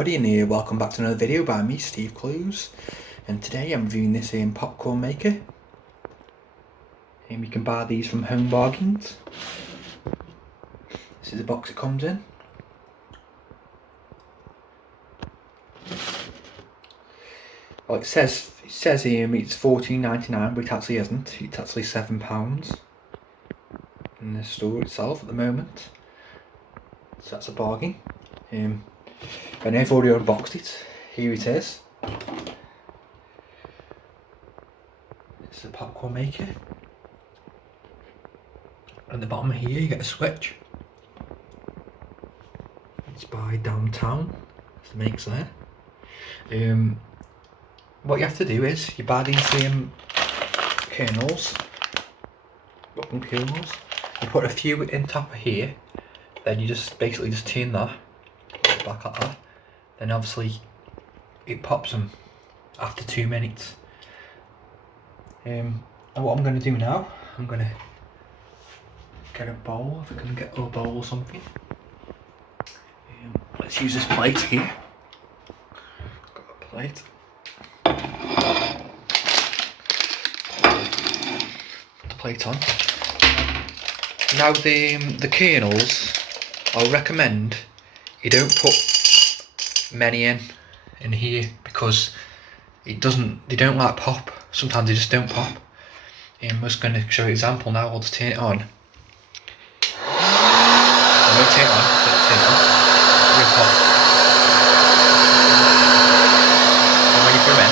everybody, and welcome back to another video by me, Steve Clues. And today I'm reviewing this popcorn maker. And you can buy these from Home Bargains. This is the box it comes in. Well, it says here it's $14.99, but it actually isn't. It's actually £7 in the store itself at the moment. So that's a bargain. And I've already unboxed it. Here it is. It's a popcorn maker. At the bottom here you get a switch. It's by Downtown. That's the makes there. What you have to do is you buy these kernels, button kernels. You put a few in top of here. Then you just basically turn that back like that. Then obviously it pops them after 2 minutes. And what I'm going to do now, I'm going to get a bowl, if I can get a bowl or something. Let's use this plate here. Got a plate. Put the plate on. Now the kernels, I'll recommend you don't put many in here because they don't like pop. Sometimes they just don't pop. I'm just going to show you an example now. I'll just turn it on. I'm going to turn it on. It will pop. And when you put them in,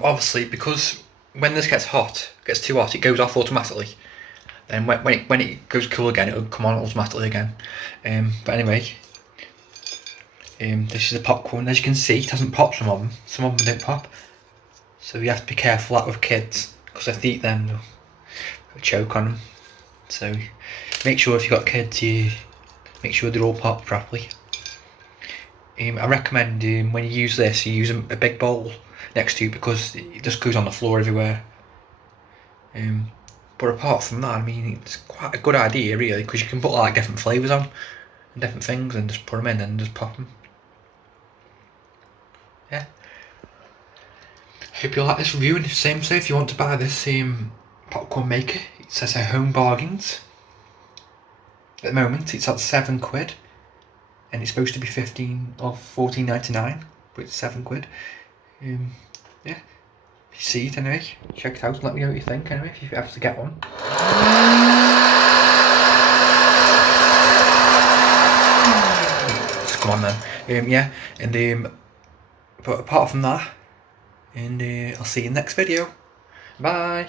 obviously, because when this gets too hot, it goes off automatically. And when it goes cool again, it'll come on automatically again. But anyway, this is a popcorn. As you can see, it hasn't popped. Some of them don't pop. So you have to be careful that with kids, because if they eat them, they'll choke on them. So make sure if you've got kids, you make sure they're all popped properly. I recommend when you use this, you use a big bowl next to you because it just goes on the floor everywhere. But apart from that, I mean, it's quite a good idea really, because you can put like different flavours on and different things and just put them in and just pop them. Yeah. Hope you like this review, and same say if you want to buy this popcorn maker, it says Home Bargains. At the moment it's at £7 and it's supposed to be $14.99, but it's £7. Yeah, if you see it anyway, check it out and let me know what you think anyway, if you have to get one. Just come on then. Yeah, and but apart from that, and I'll see you in the next video. Bye.